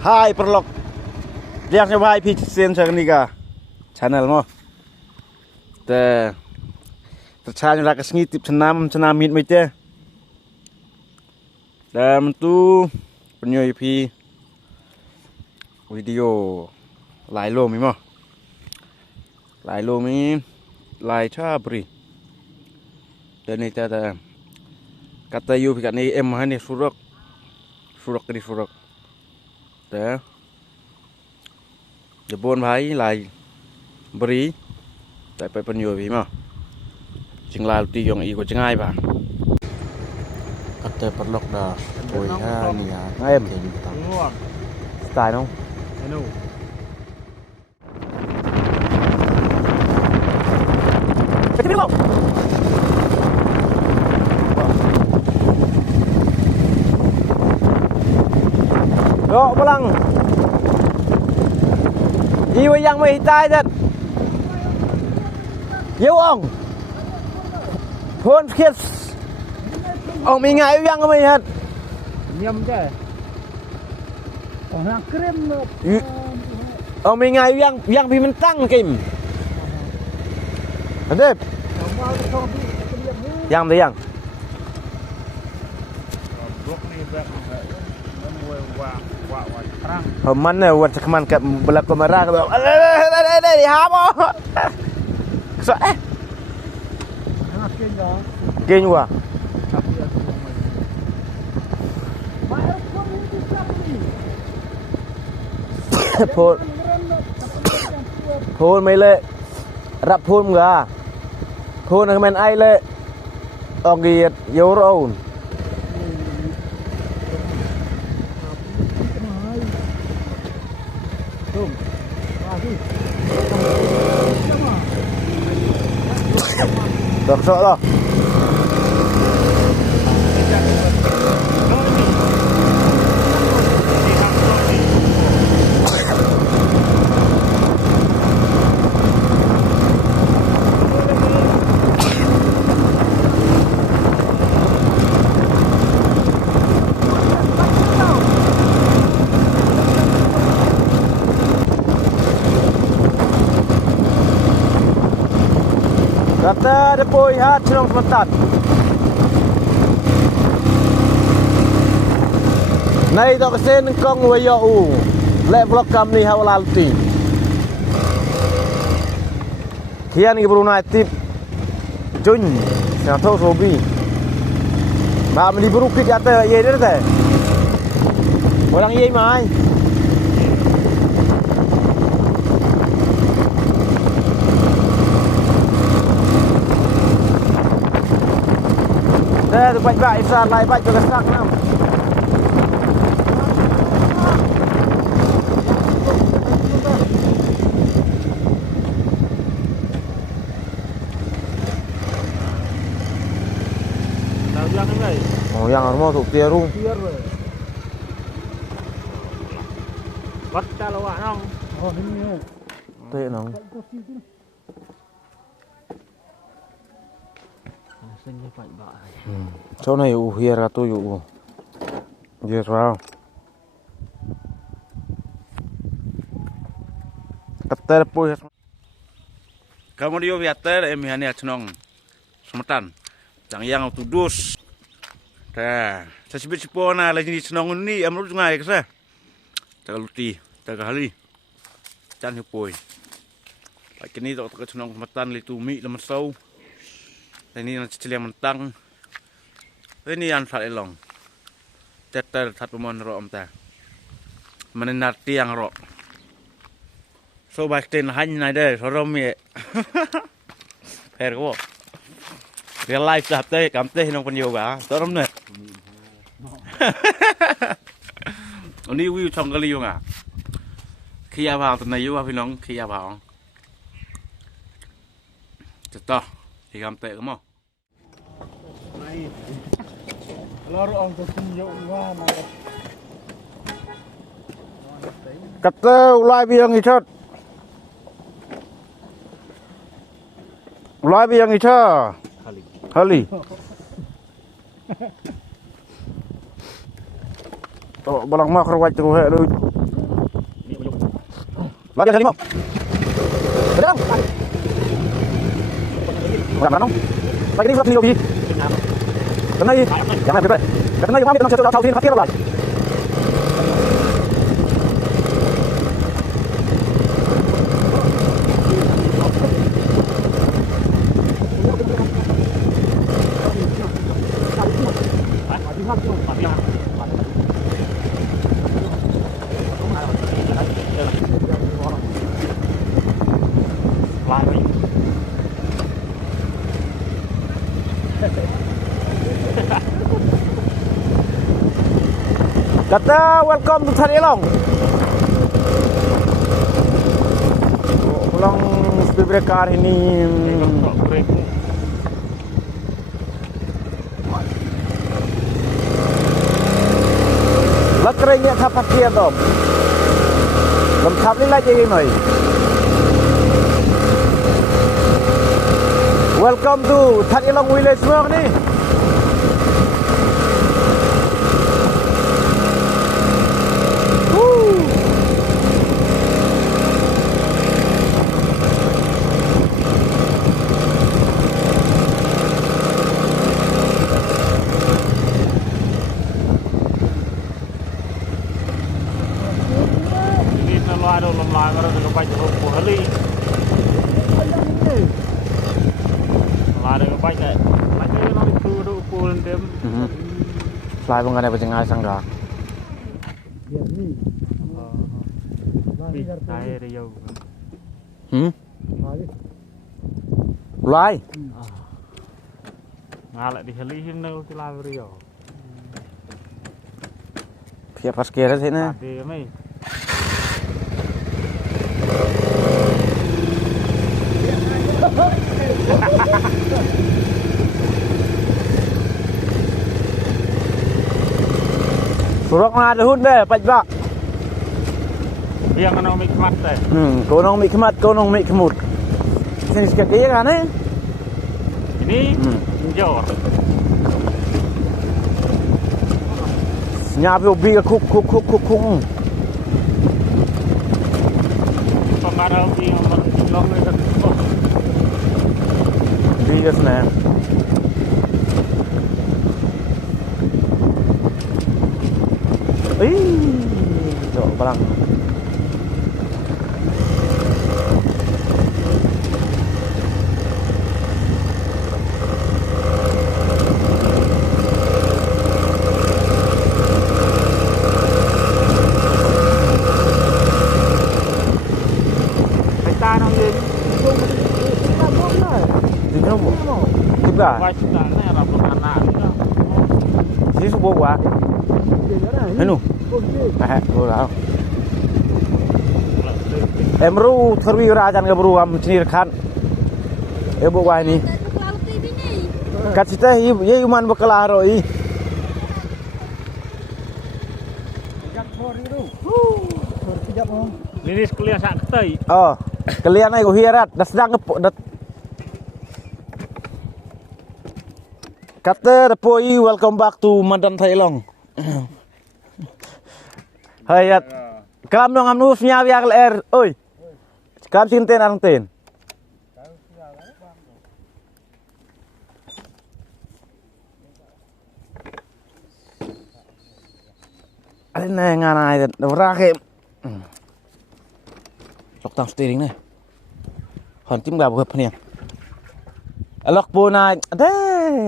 Hai perlok. Lihat nyoba hai pitchen saya ni ka channel mo. Tercanya nak kesengitip senam mit macam. Dan tu penyoi pi video lai lo mi mo. Lai lo mi lai cha beri. Dan ni ta kata you kat ni ni surak ke di surak. Dah. Jebon bhai lai beri tại phải nhiều vì mà chừng lai ti dòng ý của chừng ai bà cắt tê bật lọc đà bồi ha nhà em style không Yo, pulang. Jiwa yang menghitai dat. Yêu ông. Phun khiết. Ông mình ngại yang mày hết. Nhâm chứ. Ông đang krem nữa. Ông mình ngại yang vì mình tăng kìm. Adep. Yang tu yang. Mana buat sekeman kat belakang merah ke di hamo. So Kenya gua. Phun mấy lệ rap phun gà phun là men ai lệ ông giết dấu rôn được sợ rồi. Kata depoi hat Cilong Semetan. Nay to kesen kong wayo u. Lek blok kam ni hawal alti. Kian ni Brunei tip Jun Sato Robi. Ba meli berupik kata ye dia teh. Orang ye mai. Dah tu baik Isra lai baik juga sak nam. Dah yang ni. Oh yang rumah tu tiarung. Bắt ta lo ạ nong. Oh ini. Tệ nong. Chỗ này u hia ra tôi u hia vào kata pun kamu dia biata em hani acnong Semetan yang tu dus dah sesibit sipona lagi di senong ni am lu ngai kesa tagaluti tagahali chan hupoi lagi ni tak senong Semetan li tumi lemesau ini yang cecil mentang ini yang fat elong teter satu mon ro amta menenarti yang ro so baik ten han nai de rom ye per ko real life dah te kam te nong penyo ga to rom ne oni wiu chong kali yo nga kia vào tuần này yo phi long kia vào to thì kam te ko mo lor ông tu tunjuk gua mana kata ulai biang icat Hali to balang mak rawat tu he lu Lagi ada 5. Ada. Berapa nong? Lagi ni buat ni. Kena ni. Jangan betul. Kena ni kami nak tahu sini fakir lah. Kata welcome to Tari Long. Pulang speed breaker ini. Lakrenya kapat dia dom. Lengkap ni lagi ini. Welcome to Tari Long Village semua ni. Fly bang ada penjengai sangga. Biar ni. Saya dia. Fly. Ngalak di heli himno tu lah dia. Pihak pas kira sih na. Dia mai. Surok na ada hund deh, pajak. Dia kena mikmat deh. Kau nong mikmat, kau nong mikmut. Sini sikit dia kan eh? Ini jor. Nyapi ubi ke kuk. Pengarau di nomor long ni satu. Ubi je sana. Jok barang. Kita nak ni. Dinyo mo. Juga. Wajib tak ni rapor anak ni. Sini subuh gua. Anu. Boleh lah. Emru terwi rajan ke beru am cenir kan. Ibu gua ini. Kat cita ye uman bakalah roi. Ini kuliah sak ketai. Oh, kalian ai go hiarat, dah sedang dah. Kata Poi, welcome back to Madan Thailong. Hayat. Kalam dong amnu nya biak ler. Oi. Kam cinten arang ten. Alin na ngana ai ora ke. Lok tang steering này. Hòn tim gà bơ phanian. Lok po na ade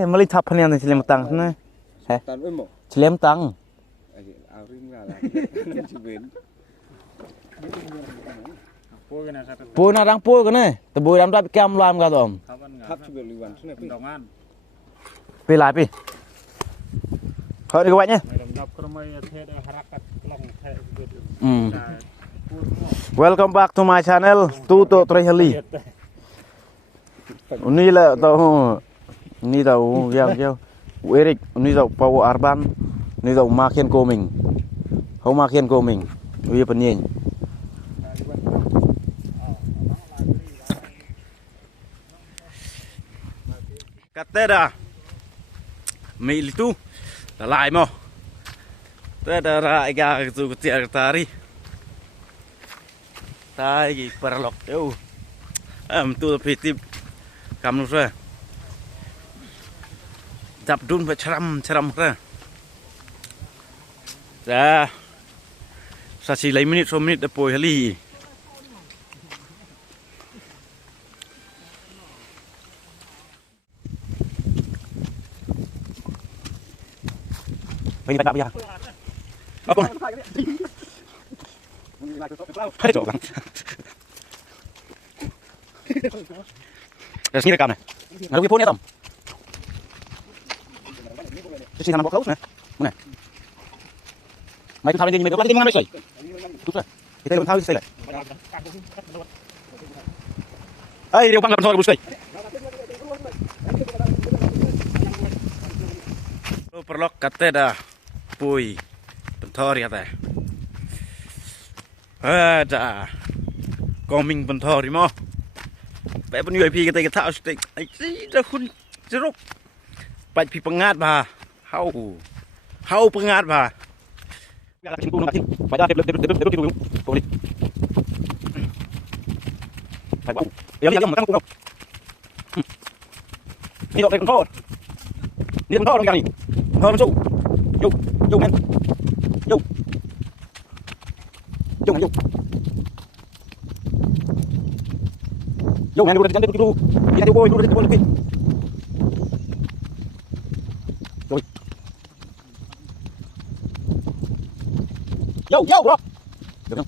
mali thap phanian ni silem tang na. He. Silem tang. Po na rang po kan eh. Te boy ram dap kam lam ga dom. Thap sebelum liwan sini pentongan. Pi lại pi. Thôi đi các bạn nhé. Welcome back to my channel Tuto Treheli. Ini lah tahu, ini tahu yang Eric, ini tahu Power Arban, ini tahu makin coming, không makin coming, vì phần nhìn. Katera, mil itu, lại mo, tera ra ga tu tiar tari. tai perlok eu tu pitip kamu sudahจับดุนไปชรำกันdah sasi lain minit 2 minit depois ali Ini tak ya. Apa? Hai chỗ bang. Dari sini rekam nih. Nggak ada phone-nya Tom. Sisi tanam bok nih. Mana? Mai tu thao lên đi, mày đâu có cái ngang đây sẩy. Đúng rồi. Thì đây là thao sẩy lại. Ai điều băng làm thôi bút sẩy. Perlok kata dah pui bentor kata ada coming bentor mo pe pen UIP kata kata stick ai dah hun jeruk pai pi pengat ba hau pengat ba Gak ada cimpung nanti pada dep boleh pai bau yang makan kau ni dok kontrol ni kontrol orang ni thôi masuk vô men vô men udah jangan dulu dia boy udah lebih yo bro được không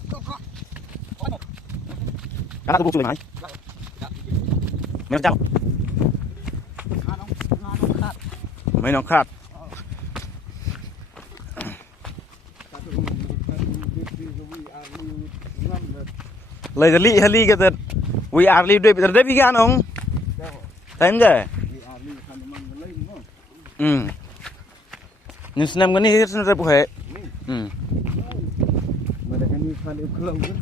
cá tôi buông xuống mày mày sao mấy nó khát lờiจะลีhali kata we are live deh deh kan ong time deh ni senam kan ni senam repu he mereka ni kali kelau kan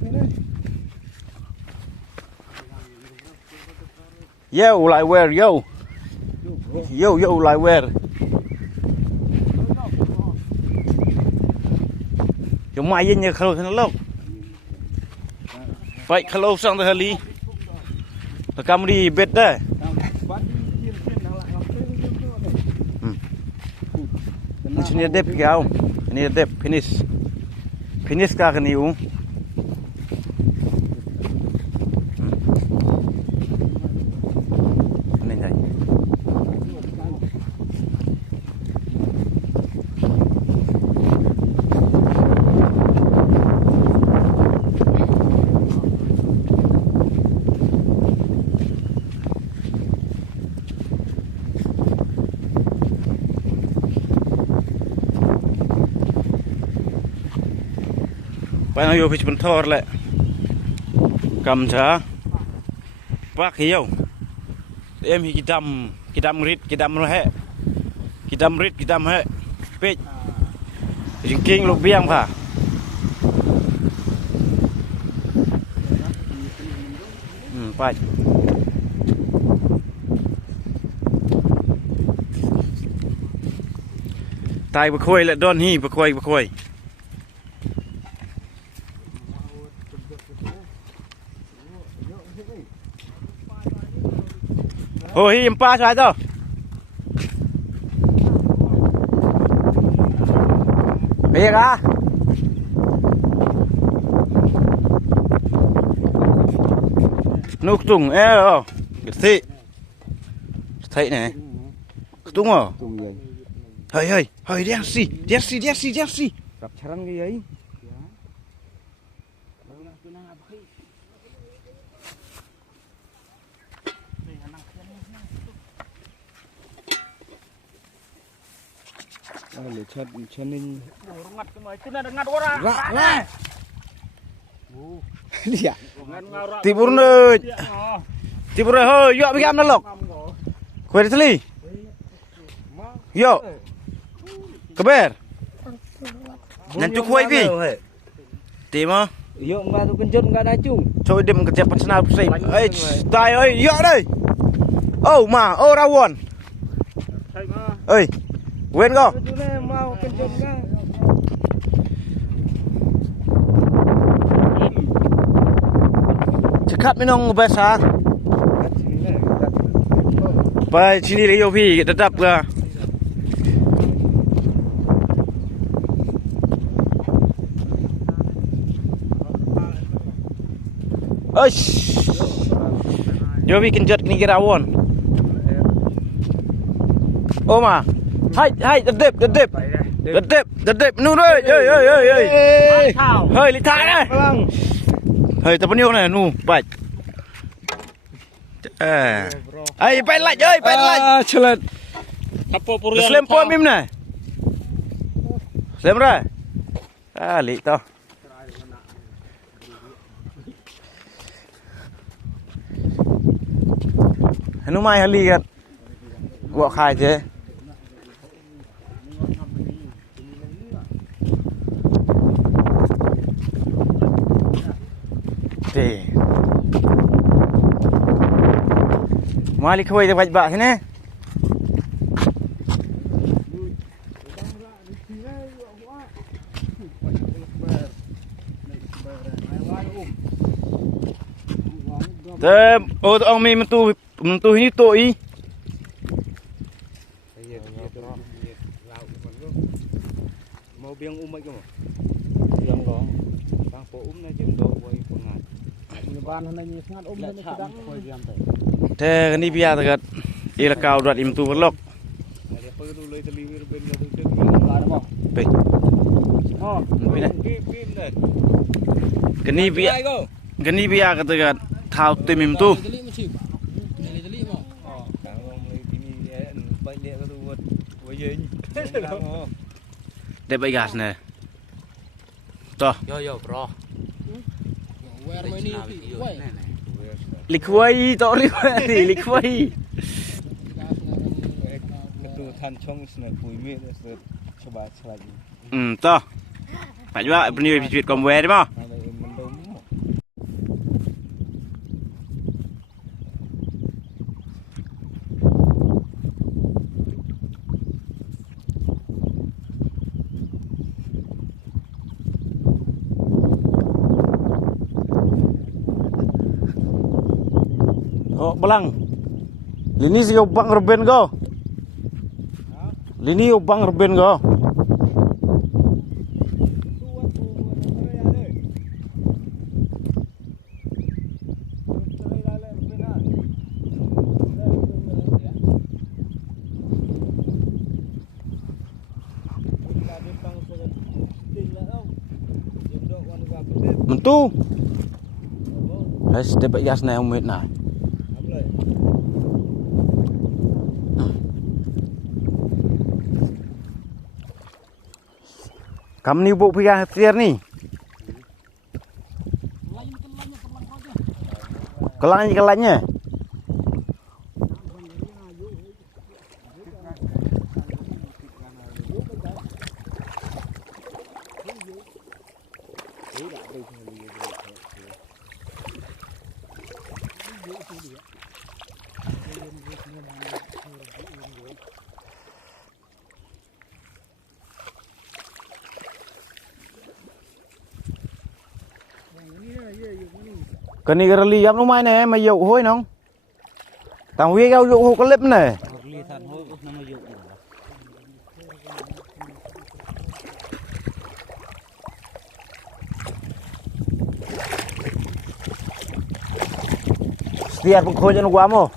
yo lại where yo lại where chúng mày như khâu nó lâu vậy khâu sang tới hali kamu di bed dah ini dep kau ini dep finish kah ni u ini jai Bạn ơi, phải chụp thor lại cầm chả bác hiểu em thì cái đầm nó hệ cái đầm hệ pet chính kinh lục biang phà phải tai bạc khôi lại đòn hi bạc khôi Ôi em pa sai rồi. Bây giờ ra. Nước tung rồi. Cái thị này. Tung à? Hơi đen xì. Gặp chán cái ấy. Để cho nên ngặt cái mấy cái này ngặt quá ra. Lihat. Tibur hơi yo bigam na lok. Kue teli. Yo. Kabar. Nyancu kue pi. Timo. Yo ma tu kenjut enggak ada cung. Coy dem kerja personal pusing. Tai ơi, yo đây. Oh ma, oh rawon. Ơi. Quên không? Mau kencot kan. dekat minong basah. Pai sini lagi Yopi, tetap ke. Oish. Yopi kenjat ni kirawon. Oma. Hai, dedep. Dedep. Nu ơi. Hơi lịch thải này. Hơi tập nhiêu này, nu, bạch. Ai, pen lạch ơi, pen lạch. Celat. Apa purian? Slam po mim này. Slam ra. Lị to. Nu mai hali kan. Gua khai thế. Teh. Malik kau itu baca sini. Oh, ông mi mentu ini tu i. Mau biang umai ke mau? Biang dong. Bang po umnya jemdo boy pengat. Ban hôm nay như ngắt ôm lên cái đắng khôi riêng thôi. Thế ni biar dekat ilakau duat imtu berlok. Ada apa tu lagi terliwir ben jatuh tu. Ada mau. Pe. Oh, Ini. Pim dah. Geni biar kata kat thau tim imtu. Dep baik gas ne. Toh. Yo bro. where my new why? Likwai to likwai. Ketu than chong sne pui mi se coba selagi. Toh. Pak juga beni duit komwe di mah. Oh, belang. Lini si bang reben go. Lini bang reben go. Mentu. Hai, dapat gas na umit na. Kamu ni buk pihak setir ni. Kelanya. Cái này cái lì ấp nó mai này mà dụ hôi không? Tao huy cao dụ hôi có lip này. Setiap khôi cho nó quá mồ.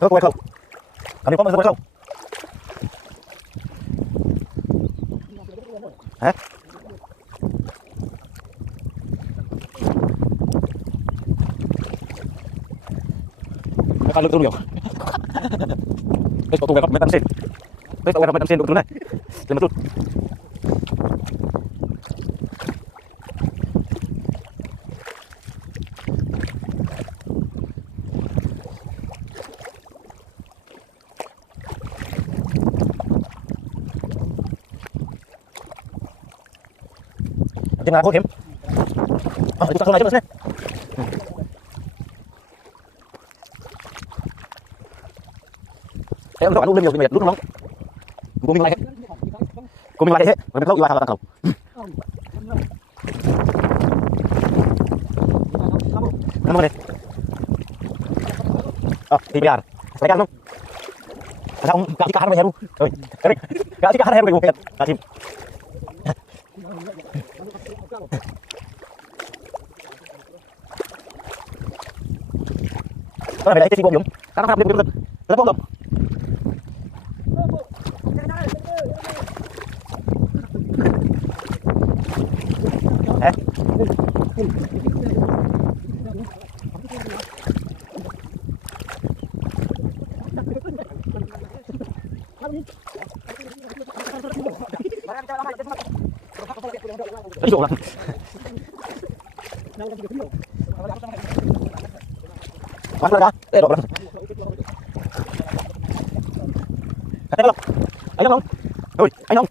Có quay không? Anh đi có quay không? Hả? Cái lực tôi nhiều. Terus kok tuh metan sen. Terus kok metan sen dulu nah. Lima tuh. Jangan aku game. Ah, itu satu aja Mas. Em nó ăn uống nhiều thì mệt đúng không? Cô mình lại hết. Cô mình lại hết. Rồi mình khâu yêu là cầu. Nằm đây. Thì bây giờ phải ăn không? Sao không? Gạo chỉ cá này luôn. Rồi. Cái này. Gạo chỉ cá này luôn. Gạo chim. Cái này để cái gì bông Các nó làm được. Rất bông. Cái chỗ là bắt ra để đổ ra cái tay anh không ơi anh không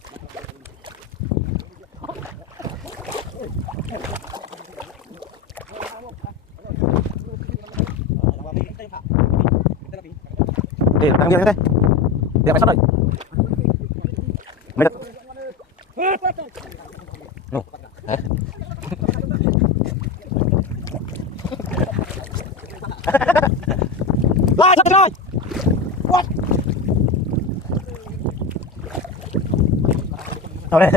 thì đang đi đây để phải sắp đây mấy đợt đấy lại sắp rồi what đâu đây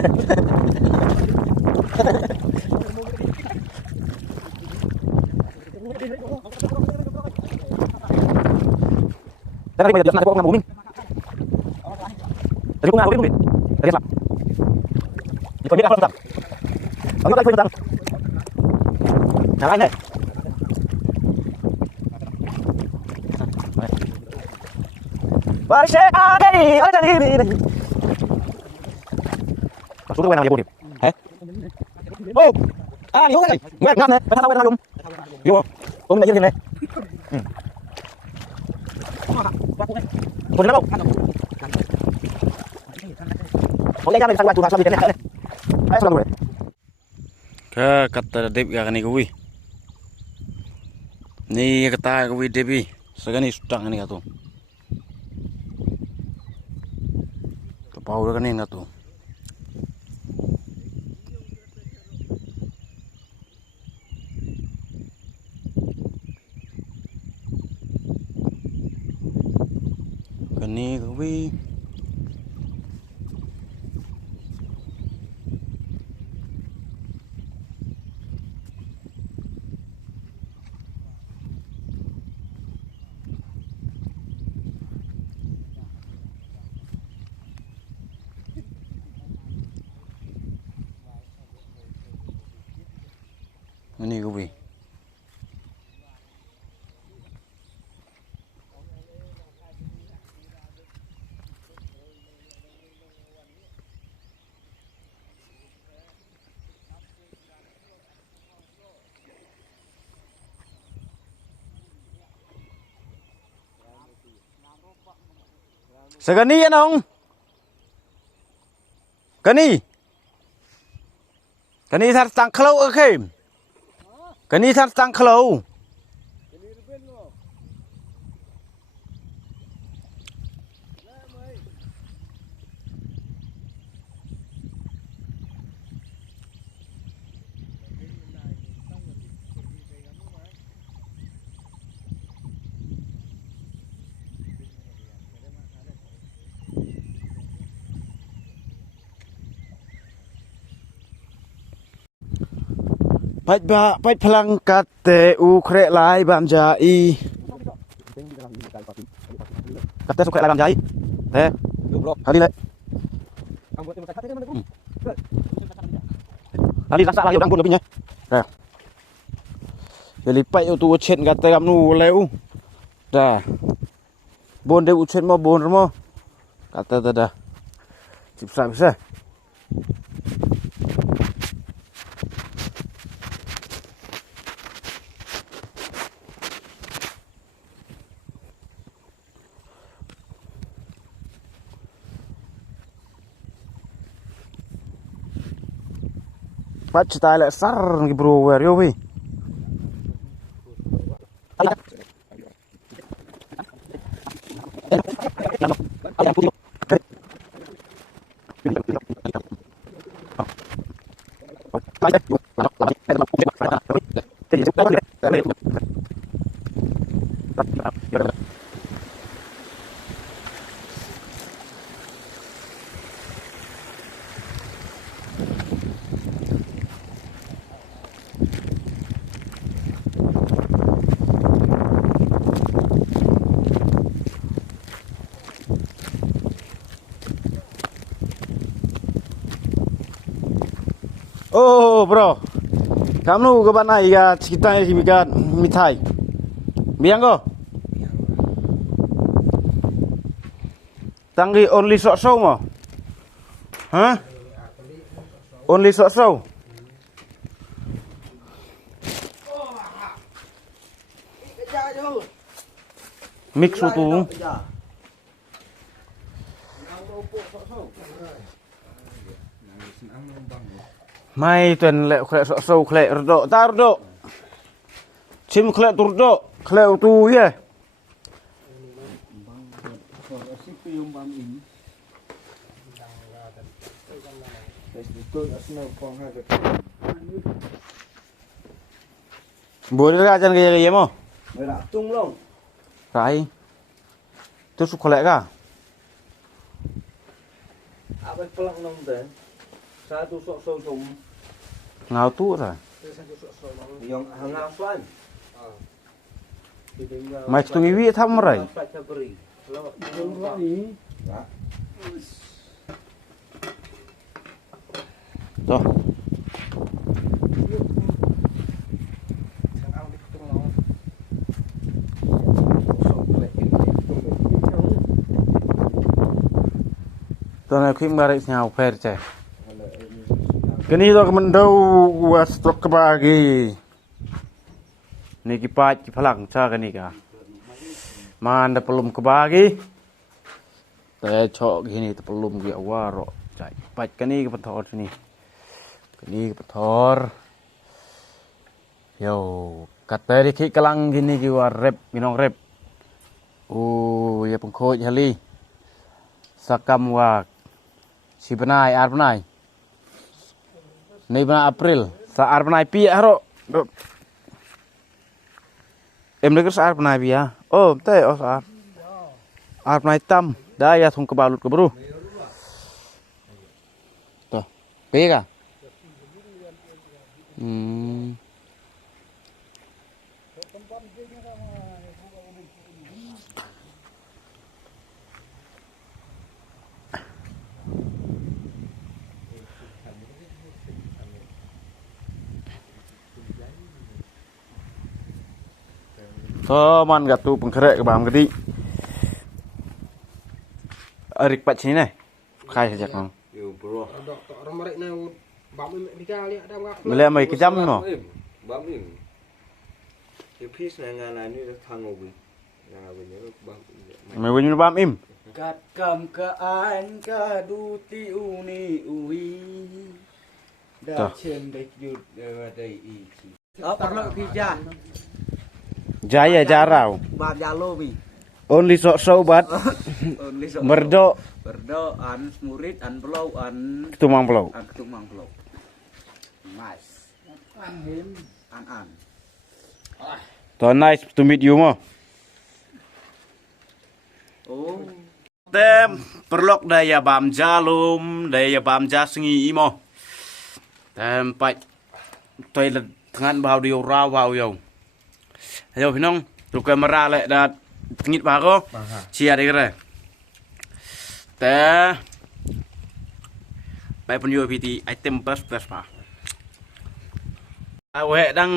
đây bây giờ nak ngam bumi dari bunga bumi dari apa itu dia kalau tentang kamu tak tentang nah ini Barisnya ada di Maksud gue namanya Budim. Oh, ini hogan nih. Gue ngam nih, tahu ngam. Yo, om lagi sini. Budim apa? Boleh jangan disangka tuh sampai sini. Ayo sudah gue. Kata Dep gak nih gue. Nih kata gue Depi, segini sudah nih kata. Kepau kan nih kata. Kani gue. Ini gue. Segani ya nong. Kani. Kani sar tang khlau ở khem. Kani sar tang khlau. Baik pelang kate ukrek lai bam jai. Kate sukrek lai bam jai. Kali le. Kali rasa lah orang pun lebihnya. Nah. Jadi pai tu chet kate kam nu leu. Dah. Bon dia ucet mo bon mo. Kata tada. Bisa. Pat cita lek sar ngi bro wer yo wi. Oh bro, kamu ke mana ya? Kita ini bikin mitai. Biang ko? Tanggi only sok mo? Hah? Only sok. Mix tu. Mai tuan lek klek sok klek redok tar redok. Sim klek turdok, klek tu ya. Boleh lah jangan gaya mo. Merah tung long. Rai. Tu su klek ka? Apa pelang long deh. Satu sok sum. Ngau tu ra. Yang hangat suan. Mai tu ngiwi tham rai. Tuh. Tuh nak kim garis nyau per ceh. Kini tu kemendau was truk ke pagi. Niki pat pelang ca kani ka. Mana pelum ke pagi. Teh cok gini tu pelum ge awaro. Cai pat kani ke petor sini. Kani ke petor. Yo, kata ki kelang gini ki war rep minong rep. Oh, ya pengkoj hali. Sakam wa si benai ar benai. Ni bulan April, saat penai pi haro. Em dekat saat penai pi ya. Oh, teh oh saat. Saat penai tam, dah ya thung kebalut ke bro. Tuh, pi ka? Man gatu pengkerek ke bawah gedi. Arik pat sini nih. Khai sejak nong. Yo bro. Orang mereka nak bam mereka lihat ada ngak. Melihat mai kejam no. Bam im. Yo pis ngan ni thang ngobi. Ngan ni bam. Mai bunyi bam im. Kat kam ke an ka duti uni ui. Dah cendek jud dai i. Perlu kerja. Jaya jarau. Bab jalo bi. Only sok bat. Merdo. Berdo an murid an pelau an Ketumang pelau. an ketumang pelau. Nice. An him an. So nice to meet you mo. Oh. Tem perlok daya bam jalum, daya bam jasengi mo. Tem pat toilet dengan bau dia rawau yo. Ayo pinong, tu kamera lek dah tengit bah ko. Cia dia kira. Teh baik pun yo PT item plus pa. Awe dang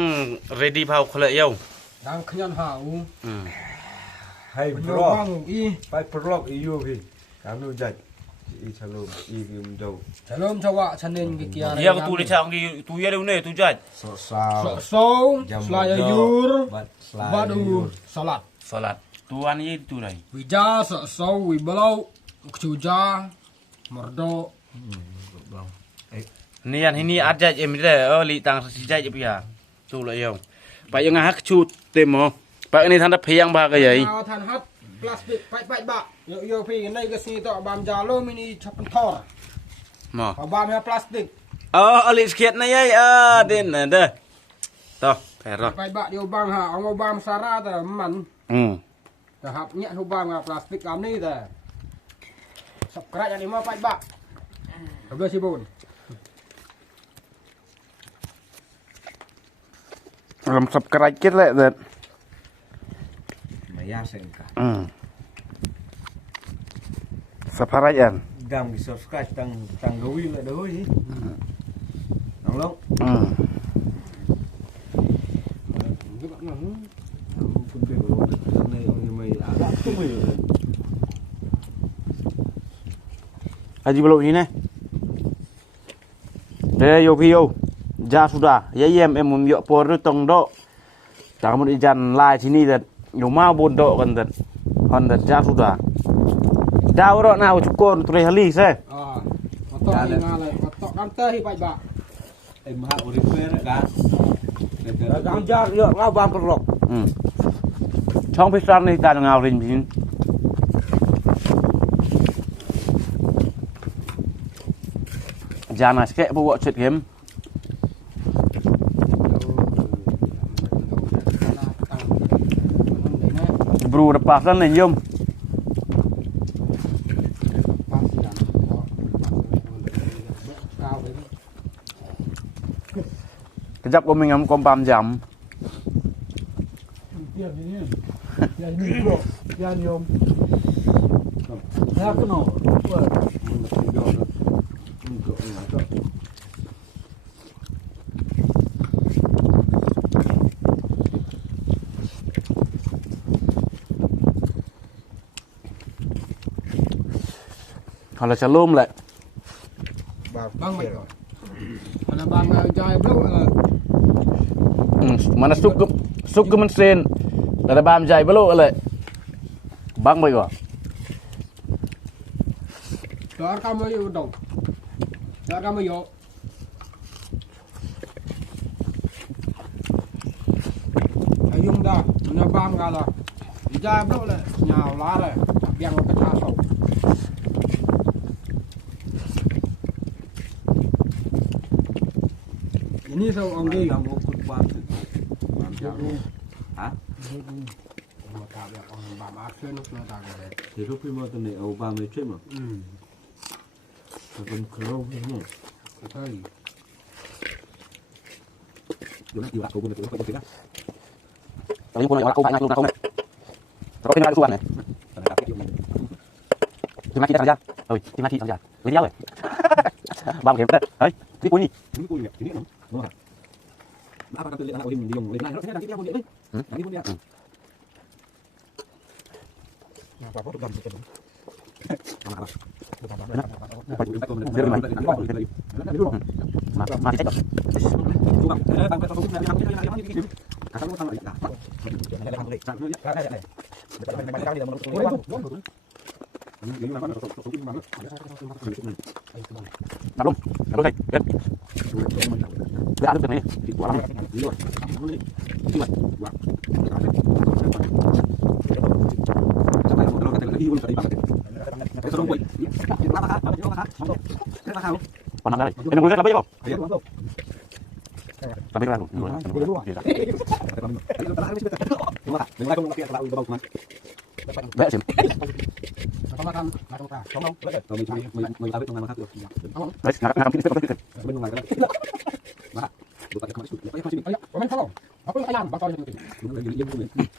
ready bau kholek yo. Đang khăn hảo. Hai bro. Pai perlok iyo vi. Kamu jat. Shalom jauh. Shalom coba chanin kikiara. Iya tu le chang ki tu ya le ne tu jat. So selayur badu salat. Salat. Tuan ye tu lai. Wija so wibalau cuja merdo. Nian ini ada em dia li tang si jai je pia. Tu le yo. Pak yang hak chu temo. Pak ni than da phiyang ba ka yai.เอาทันฮัดพลาสติกไปบะโยพี่ในก็ซีต่อบามจาโลมินีชับทอร์ Mo. เอาบามให้พลาสติก Ali sikit na yai. Den dah. Toh, perok. ไปบะเดียวบางหาเอามาบามสาราแต่มัน นะครับเนี่ยทุกบามกับพลาสติกอันนี้แต่สับกระอย่างนี้มาไปบะเอาด้วยชิบุน Ram subscribe kit le dat. Maya sengka. Subscribe an. Gam di subscribe tang gawi lah dah ni. Nong. Pun pe lo sana yang mai agak tu mai. Haji belum ini ne. Yo pio. Ja sudah. Ya em mun yo por tong do. Jangan mun ijan lai sini dat. Yo mau bondo kan dat. Hon dat ja sudah. Ja ro na cukon tulih hali se. Otok ngale otok kante hiไปบะ Maha urip kan. Gang jar yo ngau bam perlok. Chong pisan ni tan ngau rin bin. Jana sikit bawa cet game. Bro lepas lan ni jom. Kejap kau mengam kompam jam. Kalau shalom lại. Bang baik. Mana bang jai bro. Mana suk ke mesin. Ada bam jai belok lại. Bang baik kok. Dar kamu yo dong. Dar kamu yo. Ayung dah, mana bang kala. Jai bro le, nyau la le. Biang ke tasau. Ini so ông đi Kamu ikut bam. Hah? mà tạo được ông bà má xuyên lúc nó tạo được Thì lúc khi mà tuần này ấu 30 trip mà. Còn crow thế nhỉ? thôi Đúng là điều lạc của mình có tiếng á. Tapi pun orang kau banyak belum tahu nih. Terus ini ada suan nih. Terima kasih saja. Oi, terima kasih saja. Ini dia weh. Bang kém đấy. Đấy, cái cuốn gì? Ini kulit ya, ini kan. Noh. Apa kata lihat anak Ohim di Yong, lihat anak saya nanti dia kulit ni. Nanti pun dia. apa apa gam itu Còn nằm đây, em đừng có làm bấy không? Làm bấy không? Vẽ xem. Đấy, ngắm cái tiếp.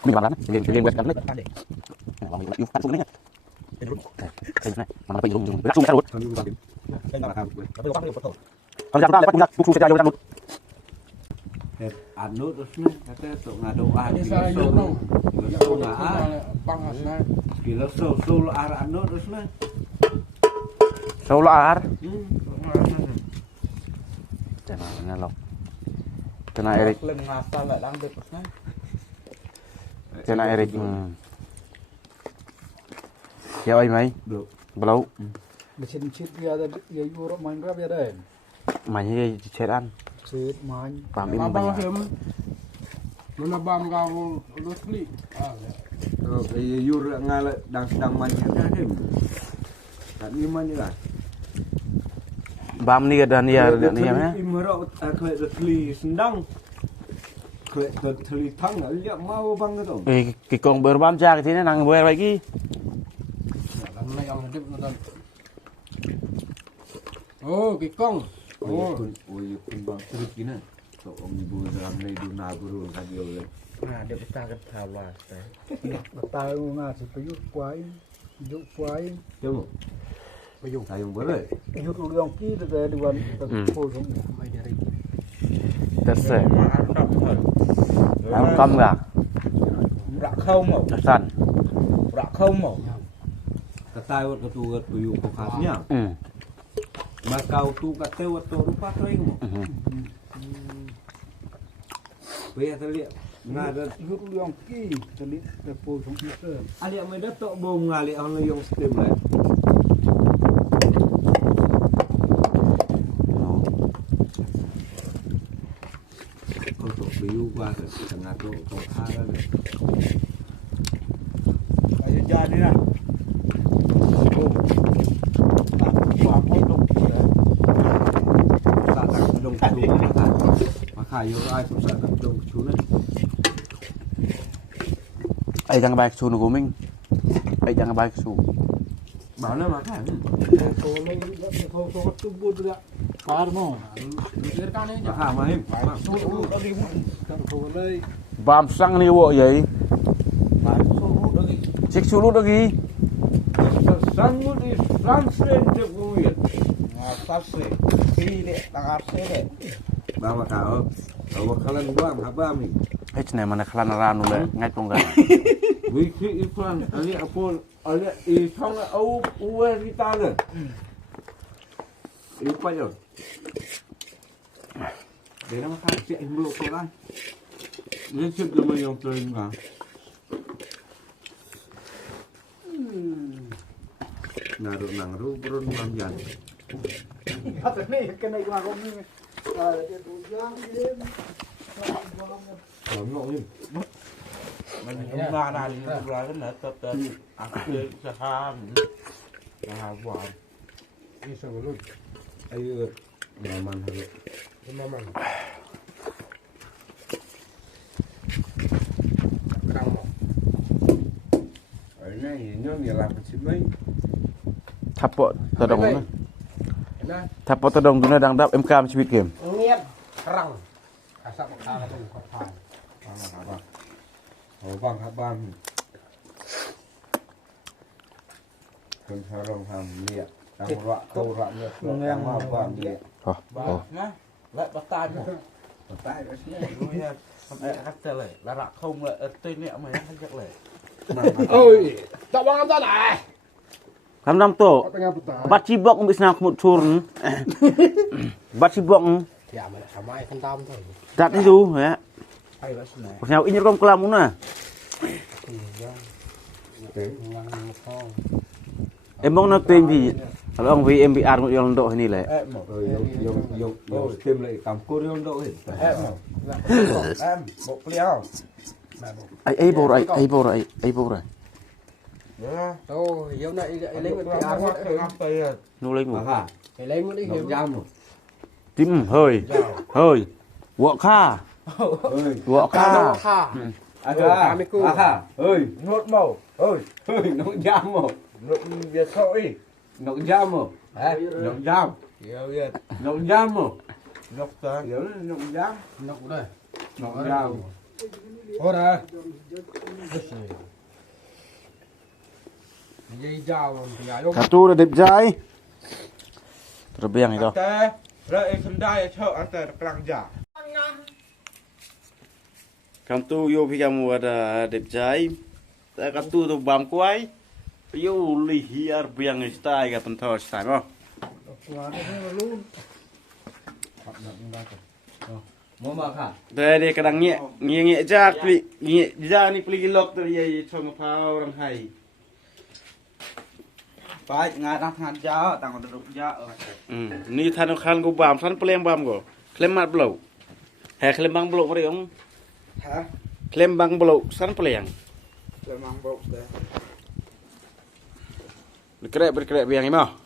Mình làm lắm, liền quẹt cắn đấy. Vào mình yêu cắn xuống đấy nhá. Đây này, mà bây giờ dùng lắc xuống cái luôn. Kalau jangan lupa, kita buku saja jangan lupa. anu terus nih kata tok ngadoa Ini kilo saya so nyuruh. kilo Ya so udah nggak bang asna. kilo so arah anu terus nih Solar. Chana lọc. Chana Eric. lên ngasal lại đang được nih Chana Eric. Kêu anh mấy? được Belum. Mesin chip dia ada ya euro main berapa ya deh? Mày như chết ăn. Chip main. Pam im Bang banyak. Him. Mana bam kau Rusli. Ah. yur ngala đang sedang mandi kan kan iman ya Bam ni kedan dia ni ya. imro kle tli sendang kle tli thang lihat mau bang itu Cái con bờ bám cha cái thế này nàng bơi vậy ki. Lần này ông tiếp nonton. Oh, kikong. Oh, ôi kun bang terus gini so om ibu dalam ni duna guru lagi oleh nah dia pecah ke thawa Tahu nggak sih peyuk kuai, juk kuai. Coba payung. sayung boleh Juk lu yang kiri dari dewan pol som mai dari. Thật sự. ăn đậm thôi Ăn câm cả. rạ không mà Thật sẵn. rạ không mà katai wat tu wat puyuh kokasnya makau tu kate wat tu rupa tu mo we tali ngada Juk lu yang kiri dari pol som itu. ali mai dat tok bom ngali on yung stem le ko tu puyuh qua tengah tu kokara le ayo jadi lah đồng chú mà khải yêu ai cũng sợ đồng chú này Ai jangan baik su của mình. Ai jangan baik su. bảo nó mà khải Kau tubuh dia. Karmo. Biarkan ini. mà khải mà em Kau lagi. Bam sang ni bộ vậy. Cik sulut lagi. sang đi sang sen được vui ngapal sih ini deh tangar sih deh bawa kau bawa kalian buang apa mi Hết này mà nó khăn ra nu lệ ngay trong gần. wiki iklan ali apol ali isong au uwe kita le ipa yo để nó khai chuyện mưa cô đây nên chuyện của mình用tên mà naruh nang ru burun manjan Kata ni kena gua kau ni. Dia tu yang dia. lắm nọ đi mình không ra đây ra cái nữa tập tập ăn chơi sa ham là quả Ini sebelum. ayo nyaman hari Memang. Kerang mau. ở đây nhớ nhiều làm cái mấy Thap bộ tờ đồng nữa. Nah, Thap bộ tờ đồng tu đang đáp em cam chi biết kiểm. ngiat kerang. Asap kerang tu kau faham. bang habangคนทารองทำเนี่ยตั้งระเข้าระเนี่ยตั้งมาบ้านเนี่ย Ồ. Ồ. lại bắt tay mà bắt tay đó chứ nuôi ha không ai cắt ra lại là rạ không lại tên nẹo mày cắt chắc lại Oi, tak bang apa dah? Kam nam to. Kau tengah putar. Bat cibok bisa nak mut surn. Bat cibok. Ya, mana sama ikan tam tu. Dat itu ya. hay là này Pasal ini kom kelam una. Emang nak tem bi. Kalau ông vi MBR ngồi yang ndok ini le. em một dùng thêm lại cầm cô riêng đâu hết em một liao Ai bor ai. Oh, yêu nak lấy một cái áo ngắt hết. ngắt tay Nu lên mà mu. hả Lấy một cái nấu hiểm. giam rồi Tim hơi. Hơi. Wo kha. ơi Wo kha. Ha. ơi nuốt màu ơi nấu giam rồi nấu việt sôi nấu giam rồi nấu giam hiểu chưa nấu giam rồi nấu ta hiểu nấu giam Nak udah. nấu giam Ora. Dây dao thì ayo. Satu dah dip jai. Terbiang itu. tê rồi em không đai cho anh tê càng giả Kamu tu yo pi kamu ada dep jai. Ta ka tu bam kuai. Yo li hiar biang istai ka pentor istai mo. Mau makan? Dari kadang nge jak pli nge ja ni pli gilok tu ye chong phao rang hai. Phải ngài đang than gió tao còn được gió Ni than khan go bam san plem bam go. Klem mat blo. He klem bang blo mari ong. hả Klem bang blo san pleng. rồi mang bộ Berkrek biang ni mah.